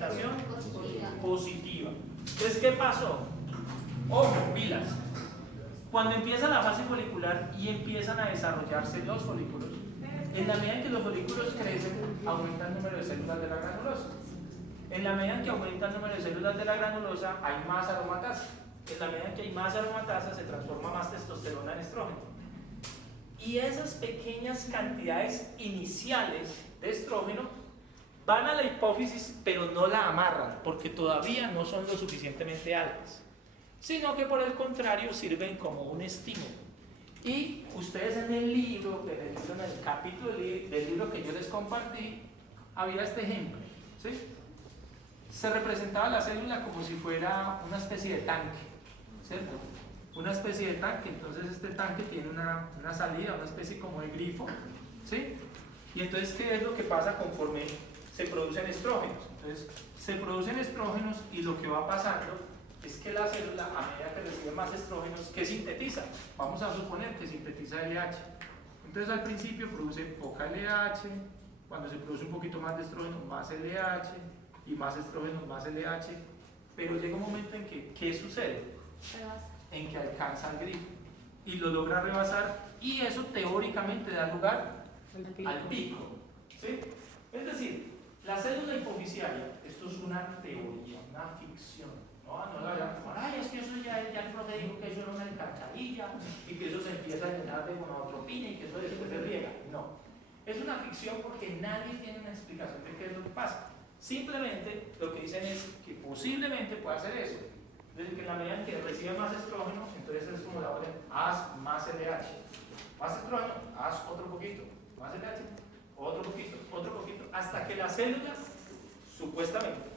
retroalimentación positiva. Entonces, ¿qué pasó? Ojo, pilas. Cuando empieza la fase folicular y empiezan a desarrollarse los folículos, en la medida en que los folículos crecen, aumenta el número de células de la granulosa. En la medida en que aumenta el número de células de la granulosa, hay más aromatasa. En la medida en que hay más aromatasa, se transforma más testosterona en estrógeno. Y esas pequeñas cantidades iniciales de estrógeno van a la hipófisis, pero no la amarran, porque todavía no son lo suficientemente altas, sino que por el contrario sirven como un estímulo. Y ustedes en el libro, en el capítulo del libro que yo les compartí, había este ejemplo, ¿sí? Se representaba la célula como si fuera una especie de tanque, ¿cierto? Una especie de tanque. Entonces este tanque tiene una salida, una especie como de grifo, ¿sí? Y entonces, ¿qué es lo que pasa conforme se producen estrógenos? Entonces se producen estrógenos y lo que va pasando es que la célula, a medida que recibe más estrógenos, ¿qué sintetiza? Vamos a suponer que sintetiza LH. Entonces al principio produce poca LH, cuando se produce un poquito más de estrógeno, más LH, y más estrógenos, más LH, pero llega un momento en que, ¿qué sucede? En que alcanza el grifo y lo logra rebasar, y eso teóricamente da lugar al pico, ¿sí? Es decir, la célula hipofisiaria, esto es una teoría, una ficción, no la vayan a tomar, ay, es que eso ya el profe dijo que eso era una alcantarilla y que eso se empieza a llenar de gonadotropina y que eso después se riega. No, es una ficción porque nadie tiene una explicación de qué es lo que pasa. Simplemente lo que dicen es que posiblemente pueda hacer eso. Es decir, que en la medida en que recibe más estrógeno, entonces es como la orden, haz más LH. Más estrógeno, haz otro poquito. Más LH, otro poquito, hasta que la célula, supuestamente,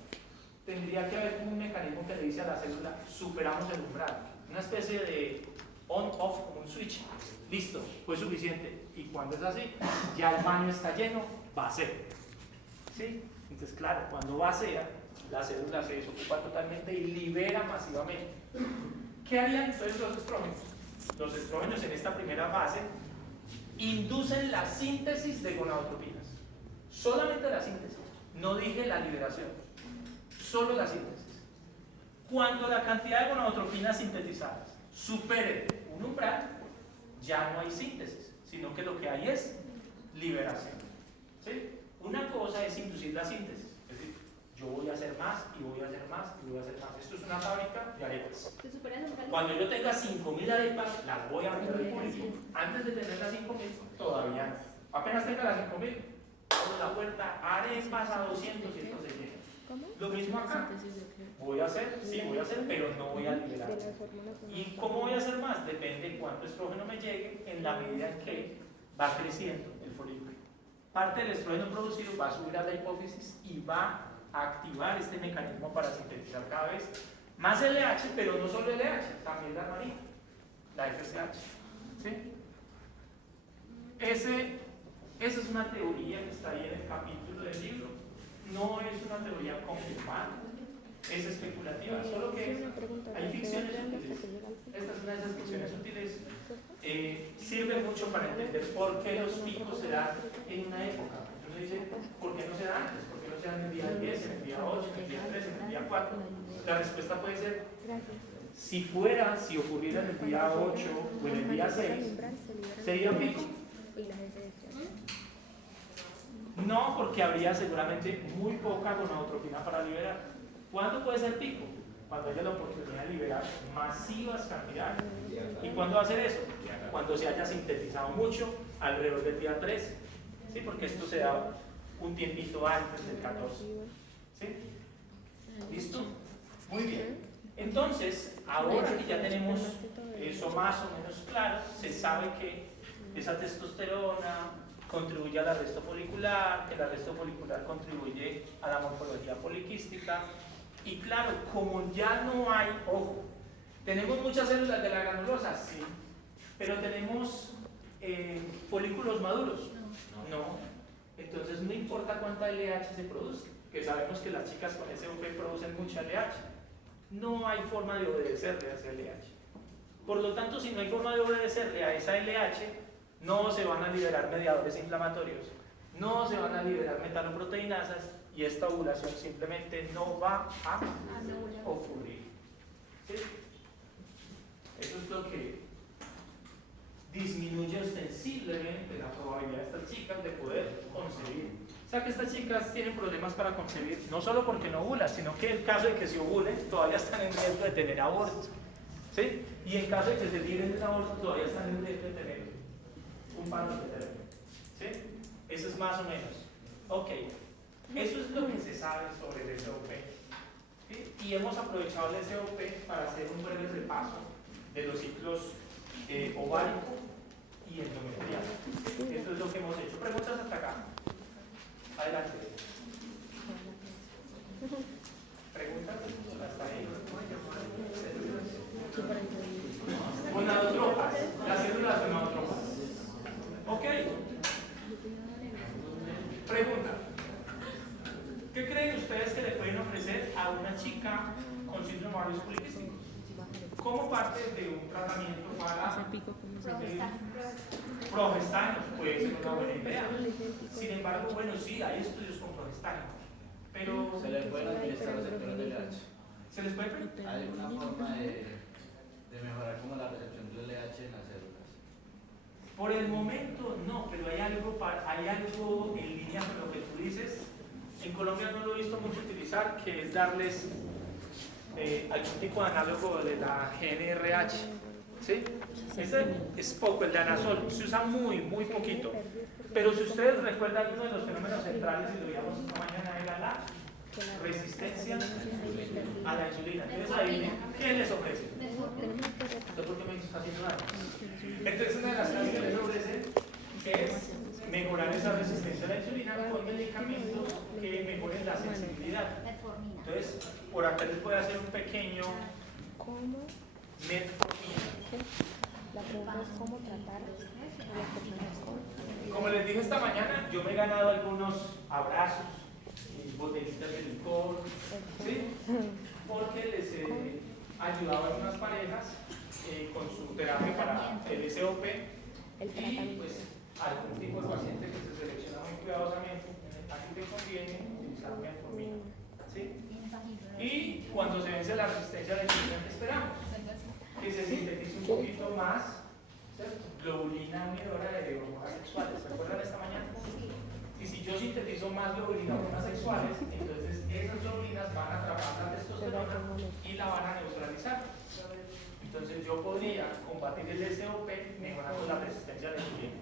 tendría que haber un mecanismo que le dice a la célula, superamos el umbral. Una especie de on-off, como un switch. Listo, fue suficiente. Y cuando es así, ya el baño está lleno, vacío. ¿Sí? Entonces, claro, cuando vacía, la célula se desocupa totalmente y libera masivamente. ¿Qué harían entonces los estrógenos? Los estrógenos en esta primera fase inducen la síntesis de gonadotropinas. Solamente la síntesis. No dije la liberación. Solo la síntesis. Cuando la cantidad de gonadotropinas sintetizadas supere un umbral, ya no hay síntesis, sino que lo que hay es liberación. ¿Sí? Una cosa es inducir la síntesis, es decir, yo voy a hacer más y voy a hacer más y voy a hacer más. Esto es una fábrica de arepas. Cuando yo tenga 5.000 arepas, las voy a vender al público. Antes de tener las 5.000, todavía no. Apenas tenga las 5.000, abro la puerta, arepas a 200 y esto se llena. Lo mismo acá. Voy a hacer, sí, voy a hacer, pero no voy a liberar. ¿Y cómo voy a hacer más? Depende de cuánto estrógeno me llegue en la medida en que va creciendo el folículo. Parte del estrógeno producido va a subir a la hipófisis y va a activar este mecanismo para sintetizar cada vez más LH, pero no solo LH, también la hermanita, la FSH. ¿Sí? Esa es una teoría que está ahí en el capítulo del libro. No es una teoría confirmada, es especulativa, solo que hay ficciones útiles. Esta es una de esas ficciones útiles. Sirve mucho para entender por qué los picos se dan en una época. Entonces dice, ¿por qué no se dan antes? ¿Por qué no se dan en el día 10, en el día 8, en el día 3, en el día 4? La respuesta puede ser, si ocurriera en el día 8 o en el día 6, ¿sería pico? No, porque habría seguramente muy poca gonadotropina para liberar. ¿Cuándo puede ser pico? Cuando haya la oportunidad de liberar masivas cantidades. ¿Y cuándo va a hacer eso? Cuando se haya sintetizado mucho, alrededor del día 3. ¿Sí? Porque esto se da un tiempito antes del 14. ¿Sí? ¿Listo? Muy bien. Entonces, ahora que ya tenemos eso más o menos claro, se sabe que esa testosterona contribuye al arresto folicular, que el arresto folicular contribuye a la morfología poliquística. Y claro, como ya no hay, ojo, tenemos muchas células de la granulosa, sí, pero tenemos folículos maduros, no. Entonces no importa cuánta LH se produzca, que sabemos que las chicas con SOP producen mucha LH, no hay forma de obedecerle a esa LH. Por lo tanto, si no hay forma de obedecerle a esa LH, no se van a liberar mediadores inflamatorios, no se van a liberar metaloproteinasas y esta ovulación simplemente no va a ocurrir. ¿Sí? Eso es lo que disminuye ostensiblemente la probabilidad de estas chicas de poder concebir. O sea que estas chicas tienen problemas para concebir, no solo porque no ovulan, sino que en el caso de que se ovulen, todavía están en riesgo de tener aborto. ¿Sí? Y en caso de que se libren de un aborto, todavía están en riesgo de tener un paro de ¿sí? Eso es más o menos. Ok. Eso es lo que se sabe sobre el SOP. ¿Sí? Y hemos aprovechado el SOP para hacer un breve repaso de los ciclos ovárico y endometrial. Esto es lo que hemos hecho. Preguntas hasta acá. Adelante. ¿Preguntas? Hasta ahí. Gonadotropas. Las células gonadotropas. Ok. Pregunta. ¿Qué creen ustedes que le pueden ofrecer a una chica con síndrome ovario poliquístico? Como parte de un tratamiento para progestágenos, puede ser una buena idea. Sin embargo, bueno, sí, hay estudios con progestágenos, pero se le pueden administrar receptores de LH. ¿Se les puede? ¿Hay alguna forma de mejorar como la recepción del LH en las células? Por el momento no, pero hay algo en línea con lo que tú dices. En Colombia no lo he visto mucho utilizar, que es darles algún tipo de análogo de la GnRH. ¿Sí? Ese es poco, el danazol, se usa muy poquito. Pero si ustedes recuerdan, uno de los fenómenos centrales, y lo veíamos esta mañana, era la resistencia a la insulina. Entonces ahí, ¿qué les ofrece? ¿Por qué me está haciendo daño? Entonces una de las cosas que les ofrece es mejorar esa resistencia a la insulina con medicamentos que mejoren la sensibilidad. Entonces, por acá les voy a hacer un pequeño metformina. La pregunta es cómo tratar a las personas con... Como les dije esta mañana, yo me he ganado algunos abrazos y botellitas de licor, ¿sí? Porque les he ayudado a algunas parejas con su terapia para el SOP y pues algún tipo de paciente que se selecciona muy cuidadosamente, aquí te conviene utilizar metformina, ¿sí? Y cuando se vence la resistencia a la insulina, ¿qué esperamos? Que se sintetice un poquito más, ¿cierto? Globulina unidora de hormonas sexuales. ¿Se acuerdan esta mañana? Y si yo sintetizo más globulina hormonas sexuales, entonces esas globulinas van a atrapar la testosterona y la van a neutralizar. Entonces yo podría combatir el SOP mejorando la resistencia a la insulina.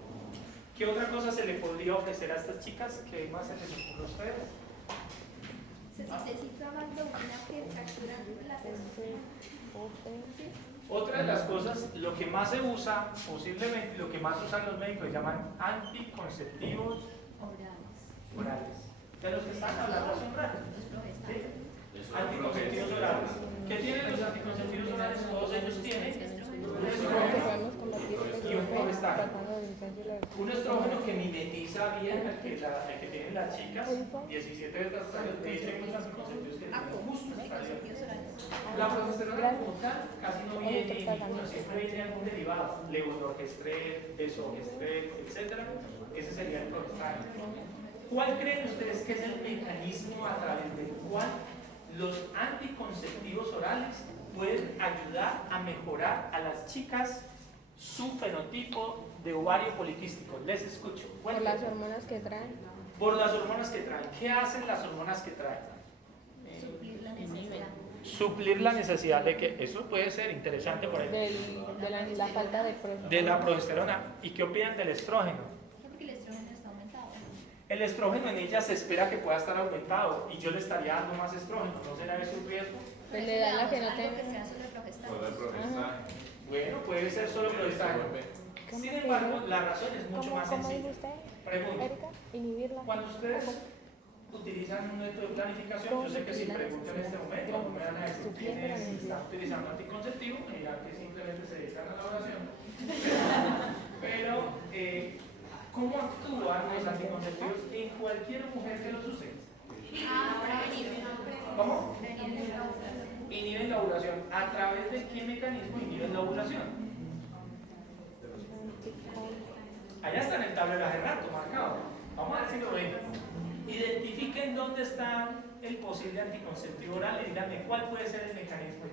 ¿Qué otra cosa se le podría ofrecer a estas chicas? ¿Qué más se les ocurre a ustedes? Se necesita más globulina que fracturando la testosterona. Otra de las cosas, lo que más se usa, posiblemente lo que más usan los médicos, se llaman anticonceptivos orales. De los que están hablando hace un rato. ¿Sí? Anticonceptivos orales. ¿Qué tienen los anticonceptivos orales? Todos ellos tienen un estrógeno y un progestágeno. Un estrógeno que mimetiza bien el que tienen las chicas, 17 estradios. De hecho, hay muchos anticonceptivos que tienen justo estradiol. La progesterona como tal casi no viene ninguno, siempre viene algún derivado, levonorgestrel, desogestrel, etc. Ese sería el progestágeno. ¿Cuál creen ustedes que es el mecanismo a través del cual los anticonceptivos orales pueden ayudar a mejorar a las chicas su fenotipo de ovario poliquístico? Les escucho. Por las hormonas que traen. Por las hormonas que traen. ¿Qué hacen las hormonas que traen? Suplir la necesidad. Suplir la necesidad de que, eso puede ser interesante por ahí, De la falta de progesterona. de la progesterona. ¿Y qué opinan del estrógeno? Porque el estrógeno está aumentado. El estrógeno en ella se espera que pueda estar aumentado y yo le estaría dando más estrógeno. ¿No será eso un riesgo? Pues le da la que no Algo tenga. que sea sobre progestágeno. Bueno, puede ser solo progestágeno. Sin embargo, la razón es mucho más ¿Cómo dijo sencilla. usted, Pregunta. Erika? Inhibirla. Cuando ustedes utilizan un método de planificación, yo sé que si pregunto en este momento, no me van a decir quiénes están utilizando anticonceptivo, me dirán que simplemente se dedican a la oración. Pero, ¿cómo actúan los anticonceptivos en cualquier mujer que los use? ¿Cómo? Inhiben la ovulación. ¿A través de qué mecanismo inhiben la ovulación? Allá está en el tablero hace rato marcado. Vamos a ver si lo ven. Y Identifiquen dónde está el posible anticonceptivo oral y díganme cuál puede ser el mecanismo.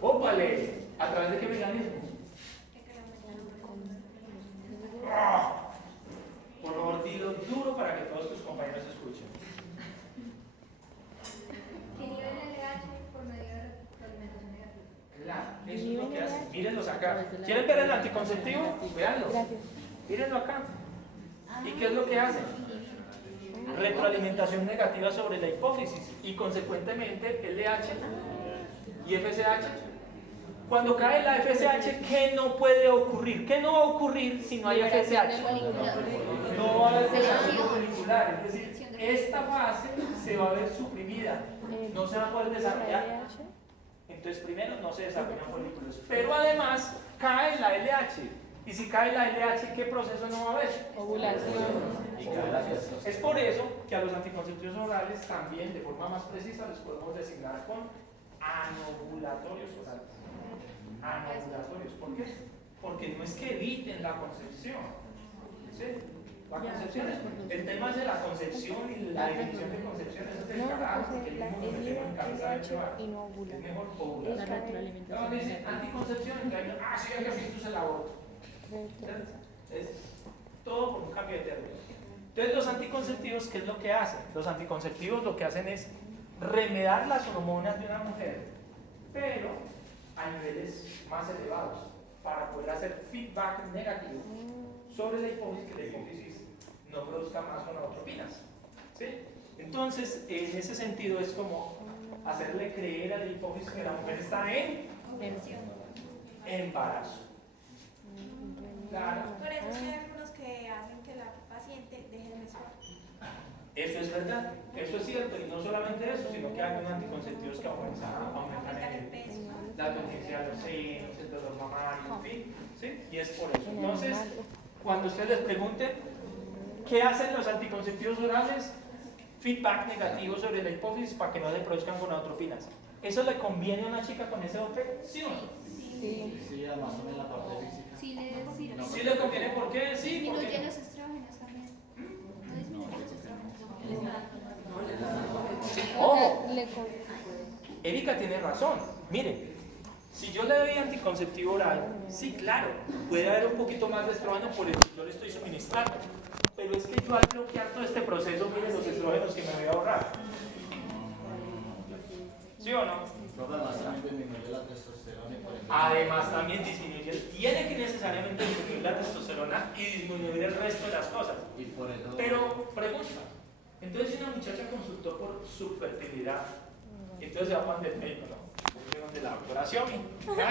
¡Ópale! ¿A través de qué mecanismo? ¡Ah! Por favor, dilo duro para que todos tus compañeros escuchen. Que nivel LH por medio de retroalimentación negativa. Claro, eso es lo que hacen. Mírenlos acá. ¿Quieren ver el anticonceptivo? Véanlo. Gracias. Mírenlo acá. ¿Y qué es lo que hacen? Retroalimentación negativa sobre la hipófisis y consecuentemente LH y FSH. Cuando cae la FSH, ¿qué no puede ocurrir? ¿Qué no va a ocurrir si no hay FSH? No va a haber desarrollo folicular, es decir, esta fase se va a ver suprimida, no se va a poder desarrollar. Entonces, primero, no se desarrollan folículos, pero además cae la LH. Y si cae la LH, ¿qué proceso no va a haber? Ovulación. Es por eso que a los anticonceptivos orales también, de forma más precisa, les podemos designar con anovulatorios orales. Anovulatorios, ¿por qué? Porque no es que eviten la concepción. ¿Sí? La concepción es, el tema es de la concepción y la definición de concepción, eso es el carácter que el mismo nos metemos en cabeza de llevar. Y no ovula. Es mejor ovular. La retroalimentación. No, dice anticoncepción, entonces, sí, hay que hacer el aborto. Es todo por un cambio de términos. Entonces, los anticonceptivos, ¿qué es lo que hacen? Los anticonceptivos lo que hacen es remedar las hormonas de una mujer, pero a niveles más elevados, para poder hacer feedback negativo sobre la hipófisis, que la hipófisis no produzca más gonadotropinas. ¿Sí? Entonces, en ese sentido, es como hacerle creer a la hipófisis que la mujer está en embarazo. Claro. Por eso es que hay algunos que hacen que la paciente deje de menstruar. Eso es verdad, eso es cierto, y no solamente eso, sino que hay algunos anticonceptivos que aumentan la potencia de los senos, el dolor mamario, en fin, ¿sí? Y es por eso. Entonces, cuando ustedes les pregunten qué hacen los anticonceptivos orales, feedback negativo sobre la hipófisis para que no se produzcan gonadotropinas. ¿Eso le conviene a una chica con SOP? ¿Sí o no? Sí, además en la parte física. Sí le sirve. ¿Sí le conviene? ¿Por qué? Sí, ¿por Disminuye qué? los estrógenos también. No disminuye los estrógenos. Ojo, Erika tiene razón. Miren, si yo le doy anticonceptivo oral, sí, claro, puede haber un poquito más de estrógeno por el que yo le estoy suministrando. Pero es que yo al bloquear todo este proceso, miren los estrógenos que me voy a ahorrar. ¿Sí o no? Además también disminuye la testosterona y por ende. Además también disminuye, tiene que necesariamente disminuir la testosterona y disminuir el resto de las cosas. Y por eso. Pero, pregunta, entonces si una muchacha consultó por su fertilidad, entonces se va a poner el médico, ¿no? De la doctora Xiomi,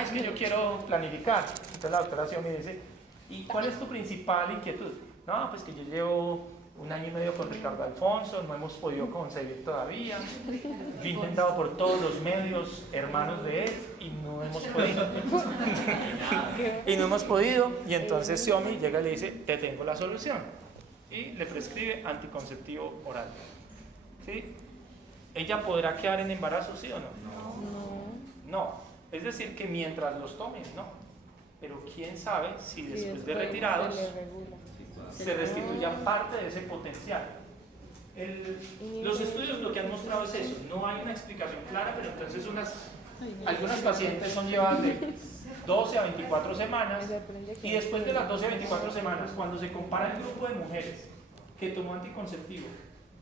es que yo quiero planificar. Entonces la doctora Xiomi dice, ¿y cuál es tu principal inquietud? No, pues que yo llevo 1 año y medio con Ricardo Alfonso, no hemos podido concebir todavía. Yo he intentado por todos los medios hermanos de él y no hemos podido. Y no hemos podido. Y entonces Xiomi llega y le dice, te tengo la solución. Y le prescribe anticonceptivo oral. ¿Sí? ¿Ella podrá quedar en embarazo, sí o no? No. Es decir, que mientras los tomen, no. Pero quién sabe si después de retirados se restituya parte de ese potencial. Los estudios lo que han mostrado es eso, no hay una explicación clara, pero entonces algunas pacientes son llevadas de 12 a 24 semanas y después de las 12 a 24 semanas, cuando se compara el grupo de mujeres que tomó anticonceptivo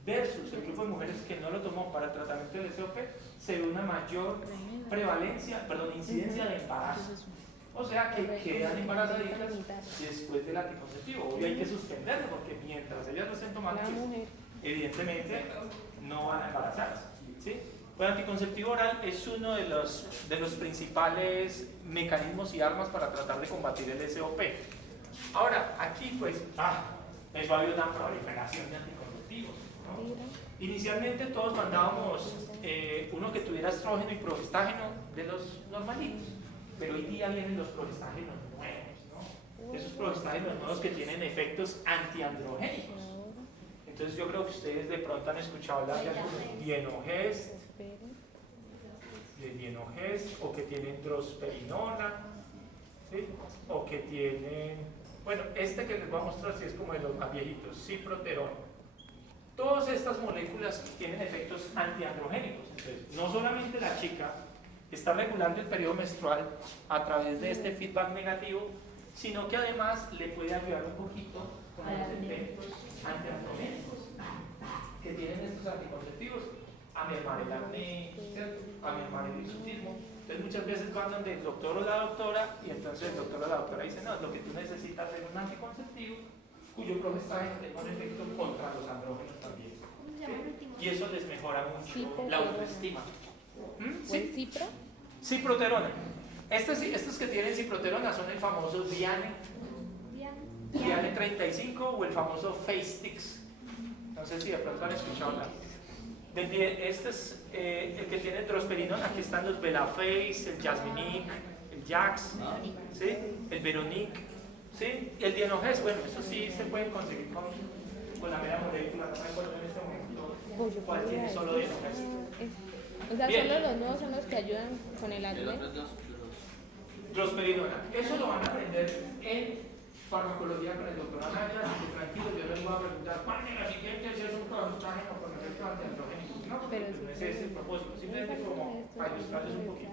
versus el grupo de mujeres que no lo tomó para el tratamiento del SOP, se ve una mayor incidencia de embarazo. O sea que quedan embarazaditas después del anticonceptivo. Obvio hay que suspenderlo porque mientras ellas lo estén tomando, pues, evidentemente no van a embarazarse. ¿Sí? El anticonceptivo oral es uno de los principales mecanismos y armas para tratar de combatir el SOP. Ahora, aquí pues, eso ha habido una proliferación de anticonceptivos, ¿no? Inicialmente todos mandábamos uno que tuviera estrógeno y progestágeno de los normalitos. Pero hoy día vienen los progestágenos nuevos, ¿no? Esos progestágenos nuevos que tienen efectos antiandrogénicos. Entonces yo creo que ustedes de pronto han escuchado hablar de algunos dienogest, o que tienen drosperinona, ¿sí? O que tienen, Bueno, este que les voy a mostrar sí es como de los más viejitos, ciproterol. Todas estas moléculas tienen efectos antiandrogénicos. Entonces, no solamente la chica está regulando el periodo menstrual a través de este feedback negativo, sino que además le puede ayudar un poquito con los efectos antiandrogénicos que tienen estos anticonceptivos, a mermar el acné, ¿cierto? A mermar el hirsutismo. Entonces muchas veces van donde el doctor o la doctora y entonces el doctor o la doctora dice, no, lo que tú necesitas es un anticonceptivo cuyo progestágeno tenga un efecto contra los andrógenos también. ¿Cómo se llama el último? Y eso les mejora mucho Ciproterona. la autoestima. ¿O el Sí, cipro? ciproterona. Estos que tienen ciproterona son el famoso Diane 35 o el famoso Face-Stix. No sé si de pronto han escuchado hablar. Este es el que tiene drosperinona. Aquí están los Belaface, el Jasminic, el Jax, ¿sí? El Veronique, ¿sí? Y el Dienogés, bueno, eso sí se puede conseguir con la mera molécula. No me acuerdo en este momento cuál tiene solo Dienogés. O sea, Bien. solo los nuevos son los que ayudan con el El acné. otro es dos. Drosperinona. Eso lo van a aprender en farmacología con el doctor Anaya, así que tranquilos, yo les voy a preguntar, ¿cuál de las siguientes es un progestágeno con efecto antiandrogénico? No, pero no es ese el propósito, simplemente como para ilustrarles un poquito.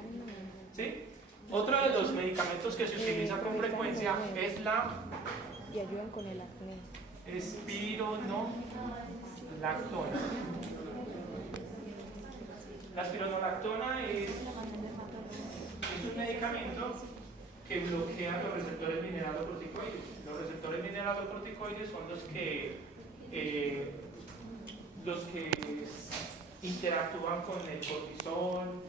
¿Sí? Otro de los medicamentos que se utiliza con frecuencia es la Y ayudan con el acné. espironolactona. La espironolactona es un medicamento que bloquea los receptores mineralocorticoides. Los receptores mineralocorticoides son los que interactúan con el cortisol,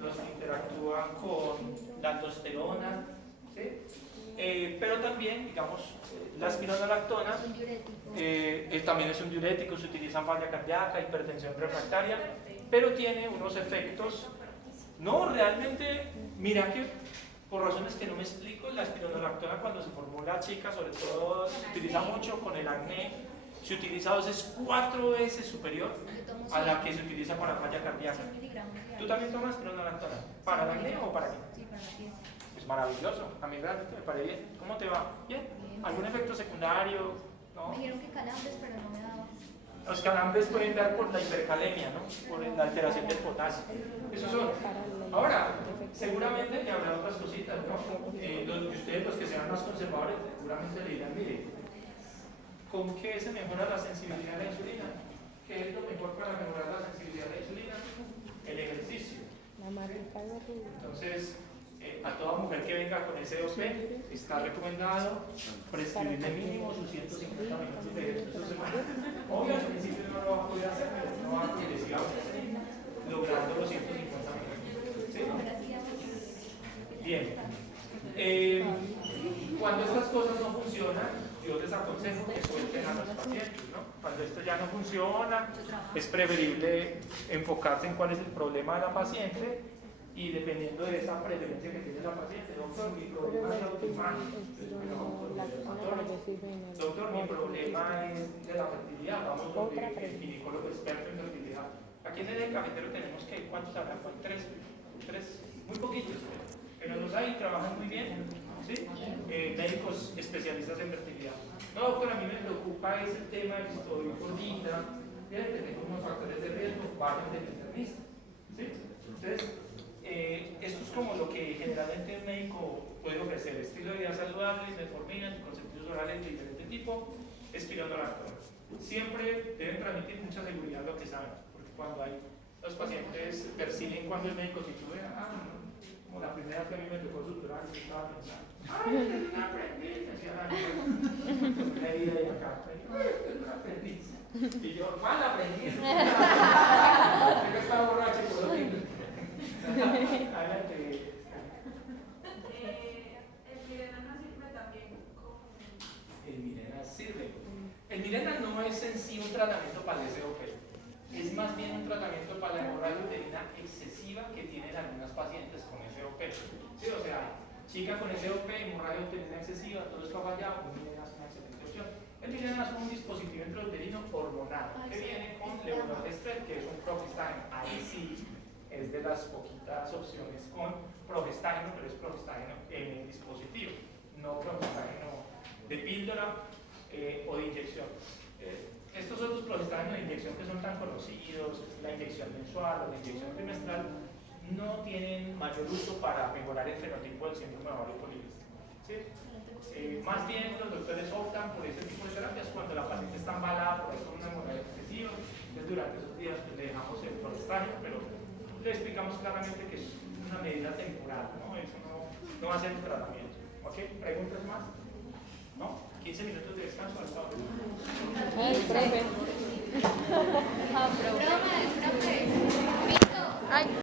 los que interactúan con la aldosterona, ¿sí? Pero también, digamos, la espironolactona Es un diurético. también es un diurético, se utiliza en falla cardíaca, hipertensión refractaria, pero tiene unos efectos. No, realmente, mira que por razones que no me explico, la espironolactona cuando se formó la chica, sobre todo se utiliza mucho con el acné, se utiliza 4 veces superior Yo tomo a la que se utiliza para falla cardíaca. 100 miligramos diarios. ¿Tú también tomas espironolactona? ¿Para el acné o para qué? Sí, para la piel. Es maravilloso, a mí realmente me parece bien. ¿Cómo te va? ¿Bien? Bien. ¿Algún efecto secundario? ¿No? Me dijeron que calambres, pero no me daba. Los calambres pueden dar por la hipercalemia, ¿no? Por la alteración del potasio. Esos son. Ahora, seguramente que habrá otras cositas, ¿no? Ustedes, los que sean más conservadores, seguramente le dirán, mire, ¿con qué se mejora la sensibilidad a la insulina? ¿Qué es lo mejor para mejorar la sensibilidad a la insulina? El ejercicio. La marca de Rubio. Entonces, a toda mujer que venga con SOP, está recomendado prescribirle mínimo sus 150 minutos de ejercicio semanal. Obvio, al principio no lo va a poder hacer, pero no va progresivamente logrando los 150 minutos. ¿Sí? Bien. Cuando estas cosas no funcionan, yo les aconsejo que suelten a los pacientes, ¿no? Cuando esto ya no funciona, es preferible enfocarse en cuál es el problema de la paciente y dependiendo de esa preferencia que tiene la paciente, doctor, mi problema es la autoimagen. Doctor, mi problema es de la fertilidad, vamos donde el ginecólogo experto en fertilidad. Aquí en el cafetero tenemos que, ¿cuántos habrán? Tres, muy poquitos, pero los hay, trabajan muy bien, ¿sí? Médicos especialistas en fertilidad. No, doctor, a mí me preocupa ese tema de que estoy gordita, tengo unos factores de riesgo, vayan del internista, ¿sí? Entonces, esto es como lo que generalmente el médico puede ofrecer: estilo de vida saludable, metformina, anticonceptivos orales de diferente tipo, espironolactona. Siempre deben transmitir mucha seguridad lo que saben, porque cuando los pacientes perciben cuando el médico titube, como la primera que a mí me tocó suturar, yo estaba pensando, ¡ay, un aprendiz! Decía la niña, una herida de acá, ¡ay, un aprendiz! Y yo, ¡mal aprendiz! Yo estaba borracho, por lo menos. Adelante. El Mirena no sirve también como... El Mirena sirve. El Mirena no es en sí un tratamiento para el SOP, es más bien un tratamiento para la hemorragia uterina excesiva que tienen algunas pacientes con SOP. Sí, o sea, chica con SOP, hemorragia uterina excesiva, todo esto ha fallado, el Mirena es una excelente opción. El Mirena es un dispositivo intrauterino hormonal que viene con levonorgestrel, que es un progestágeno. Ahí sí es de las poquitas opciones con progestágeno, pero es progestágeno en el dispositivo, no progestágeno de píldora o de inyección. Estos otros progestágenos de inyección que son tan conocidos, la inyección mensual o la inyección trimestral, no tienen mayor uso para mejorar el fenotipo del síndrome ovario poliquístico. ¿Sí? Más bien los doctores optan por ese tipo de terapias cuando la paciente está embalada por ahí con una hemorragia excesiva. Entonces durante esos días pues, le dejamos el progestágeno, pero le explicamos claramente que es una medida temporal, ¿no? Eso no va a ser el tratamiento. ¿Ok? ¿Preguntas más? ¿No? 15 minutos de descanso al estado. Ay, profe. Broma, el profe. Ay.